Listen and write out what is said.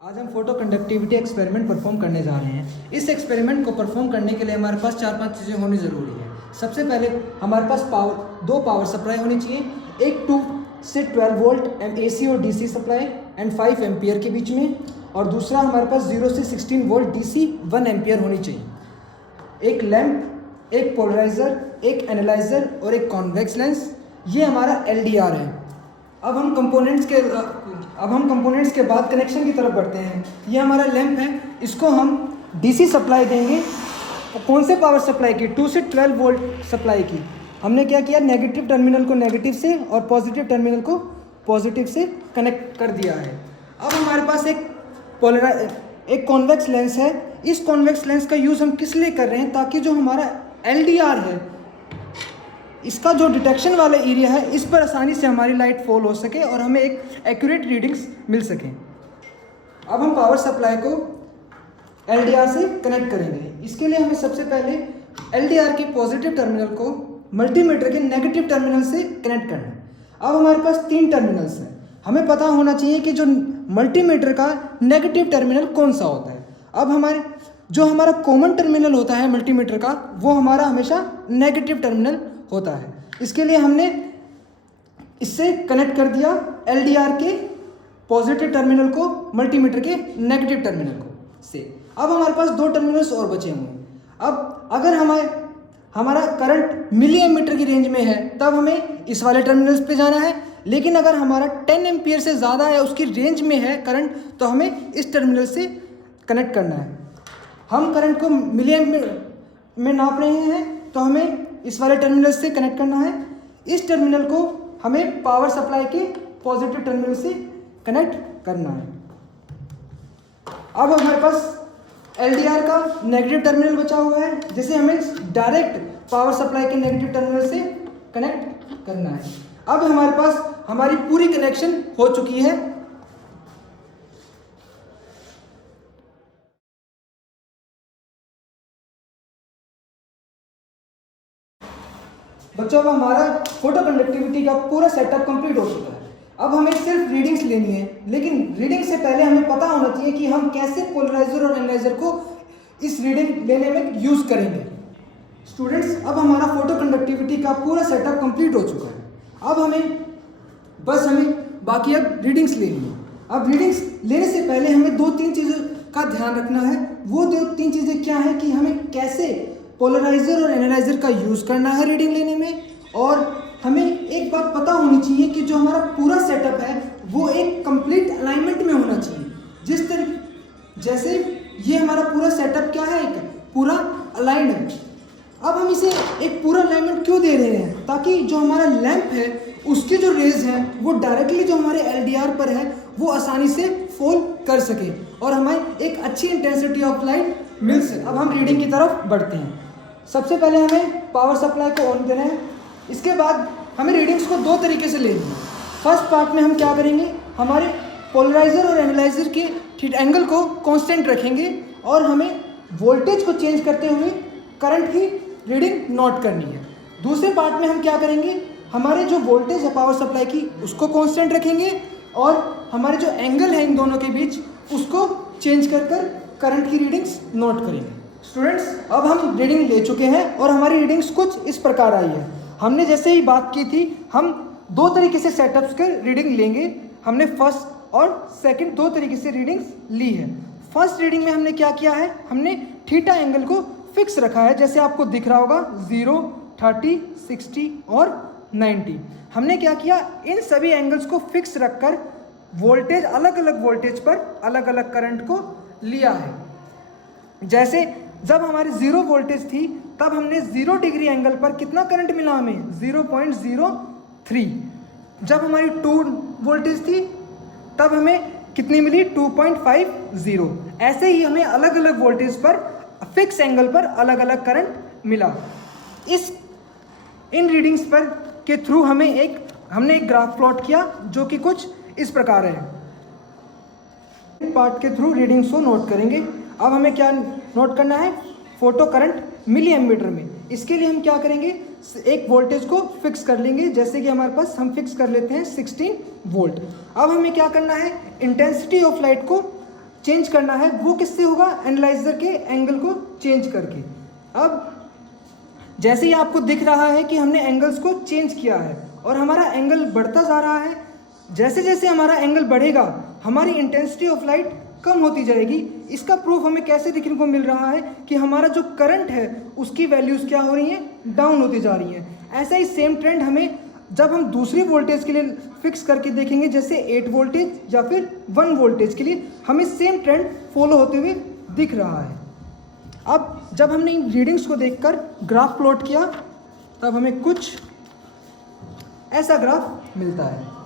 आज हम photo conductivity experiment perform करने जा रहे हैं। इस एक्सपेरिमेंट को परफॉर्म करने के लिए हमारे पास 4-5 चीज़ें होनी ज़रूरी है। सबसे पहले हमारे पास दो पावर सप्लाई होनी चाहिए, एक 2 से 12 वोल्ट AC और DC सप्लाई एंड 5 एम्पियर के बीच में, और दूसरा हमारे पास 0 से 16 वोल्ट DC 1 एम्पियर होनी चाहिए। एक लैंप, एक पोलराइज़र, एक एनालाइज़र और एक कॉन्वेक्स लेंस। ये हमारा LDR है। अब हम कंपोनेंट्स के बाद कनेक्शन की तरफ बढ़ते हैं। ये हमारा लैंप है, इसको हम DC सप्लाई देंगे। कौन से पावर सप्लाई की? 2 से 12 वोल्ट सप्लाई की। हमने क्या किया, नेगेटिव टर्मिनल को नेगेटिव से और पॉजिटिव टर्मिनल को पॉजिटिव से कनेक्ट कर दिया है। अब हमारे पास एक कॉन्वेक्स लेंस है। इस कॉन्वेक्स लेंस का यूज़ हम किस लिए कर रहे हैं? ताकि जो हमारा LDR है, इसका जो डिटेक्शन वाला एरिया है, इस पर आसानी से हमारी लाइट फॉल हो सके और हमें एक एक्यूरेट रीडिंग्स मिल सकें। अब हम पावर सप्लाई को LDR से कनेक्ट करेंगे। इसके लिए हमें सबसे पहले LDR के पॉजिटिव टर्मिनल को मल्टीमीटर के नेगेटिव टर्मिनल से कनेक्ट करना है। अब हमारे पास 3 टर्मिनल्स हैं। हमें पता होना चाहिए कि जो मल्टीमीटर का नेगेटिव टर्मिनल कौन सा होता है। अब हमारा कॉमन टर्मिनल होता है मल्टीमीटर का, वो हमारा हमेशा नेगेटिव टर्मिनल होता है। इसके लिए हमने इससे कनेक्ट कर दिया LDR के पॉजिटिव टर्मिनल को मल्टीमीटर के नेगेटिव टर्मिनल को से। अब हमारे पास 2 टर्मिनल्स और बचे होंगे। अब अगर हमारा करंट मिली एमीटर की रेंज में है, तब हमें इस वाले टर्मिनल्स पे जाना है। लेकिन अगर हमारा 10 एम्पियर से ज़्यादा है, उसकी रेंज में है करंट, तो हमें इस टर्मिनल से कनेक्ट करना है। हम करंट को मिली एम्पियर में नाप रहे हैं, तो हमें इस वाले टर्मिनल से कनेक्ट करना है। इस टर्मिनल को हमें पावर सप्लाई के पॉजिटिव टर्मिनल से कनेक्ट करना है। अब हमारे पास LDR का नेगेटिव टर्मिनल बचा हुआ है, जिसे हमें डायरेक्ट पावर सप्लाई के नेगेटिव टर्मिनल से कनेक्ट करना है। अब हमारे पास हमारी पूरी कनेक्शन हो चुकी है। बच्चों, अब हमारा फोटो कंडक्टिविटी का पूरा सेटअप कंप्लीट हो चुका है। अब हमें सिर्फ रीडिंग्स लेनी है, लेकिन रीडिंग से पहले हमें पता होना चाहिए कि हम कैसे पोलराइजर और एनालाइजर को इस रीडिंग लेने में यूज़ करेंगे। स्टूडेंट्स, अब हमारा फोटो कंडक्टिविटी का पूरा सेटअप कंप्लीट हो चुका है। अब हमें बाकी अब रीडिंग्स लेनी है। अब रीडिंग्स लेने से पहले हमें 2-3 चीज़ों का ध्यान रखना है। वो 2-3 चीज़ें क्या हैं कि हमें कैसे पोलराइजर और एनालाइजर का यूज़ करना है रीडिंग लेने में, और हमें एक बात पता होनी चाहिए कि जो हमारा पूरा सेटअप है वो एक कंप्लीट अलाइनमेंट में होना चाहिए। जैसे ये हमारा पूरा सेटअप क्या है, एक पूरा अलाइंड है। अब हम इसे एक पूरा अलाइनमेंट क्यों दे रहे हैं? ताकि जो हमारा लैंप है, उसके जो रेज हैं वो डायरेक्टली जो हमारे LDR पर है वो आसानी से फॉल कर सके और हमें एक अच्छी इंटेंसिटी ऑफ लाइट मिल सके। अब हम रीडिंग की तरफ बढ़ते हैं। सबसे पहले हमें पावर सप्लाई को ऑन देना है। इसके बाद हमें रीडिंग्स को 2 तरीके से लेनी है। फर्स्ट पार्ट में हम क्या करेंगे, हमारे पोलराइजर और एनालाइजर के एंगल को कांस्टेंट रखेंगे और हमें वोल्टेज को चेंज करते हुए करंट की रीडिंग नोट करनी है। दूसरे पार्ट में हम क्या करेंगे, हमारे जो वोल्टेज है पावर सप्लाई की, उसको कांस्टेंट रखेंगे और हमारे जो एंगल है इन दोनों के बीच, उसको चेंज कर करंट की रीडिंग्स नोट करेंगे। स्टूडेंट्स, अब हम रीडिंग ले चुके हैं और हमारी रीडिंग्स कुछ इस प्रकार आई है। हमने जैसे ही बात की थी, हम 2 तरीके से सेटअप्स के रीडिंग लेंगे। हमने फर्स्ट और सेकंड 2 तरीके से रीडिंग्स ली है। फर्स्ट रीडिंग में हमने क्या किया है, हमने थीटा एंगल को फिक्स रखा है, जैसे आपको दिख रहा होगा 0, 30, 60 और 90। हमने क्या किया, इन सभी एंगल्स को फिक्स रखकर वोल्टेज, अलग अलग वोल्टेज पर अलग अलग करंट को लिया है। जैसे जब हमारी 0 वोल्टेज थी, तब हमने 0 डिग्री एंगल पर कितना करंट मिला हमें, 0.03। जब हमारी 2 वोल्टेज थी, तब हमें कितनी मिली, 2.50। ऐसे ही हमें अलग अलग वोल्टेज पर फिक्स एंगल पर अलग अलग करंट मिला। इन रीडिंग्स पर के थ्रू हमने एक ग्राफ प्लॉट किया, जो कि कुछ इस प्रकार है। पार्ट के थ्रू रीडिंग्स को नोट करेंगे। अब हमें क्या नोट करना है, फोटो करंट मिली एमीटर में। इसके लिए हम क्या करेंगे, एक वोल्टेज को फिक्स कर लेंगे, जैसे कि हमारे पास हम फिक्स कर लेते हैं 16 वोल्ट। अब हमें क्या करना है, इंटेंसिटी ऑफ लाइट को चेंज करना है वो किससे होगा, एनालाइजर के एंगल को चेंज करके। अब जैसे ही आपको दिख रहा है कि हमने एंगल्स को चेंज किया है और हमारा एंगल बढ़ता जा रहा है, जैसे जैसे हमारा एंगल बढ़ेगा हमारी इंटेंसिटी ऑफ लाइट कम होती जाएगी। इसका प्रूफ हमें कैसे देखने को मिल रहा है कि हमारा जो करंट है उसकी वैल्यूज़ क्या हो रही हैं, डाउन होती जा रही हैं। ऐसा ही सेम ट्रेंड हमें जब हम दूसरी वोल्टेज के लिए फिक्स करके देखेंगे, जैसे 8 वोल्टेज या फिर 1 वोल्टेज के लिए, हमें सेम ट्रेंड फॉलो होते हुए दिख रहा है। अब जब हमने इन रीडिंग्स को देखकर ग्राफ प्लॉट किया तब हमें कुछ ऐसा ग्राफ मिलता है।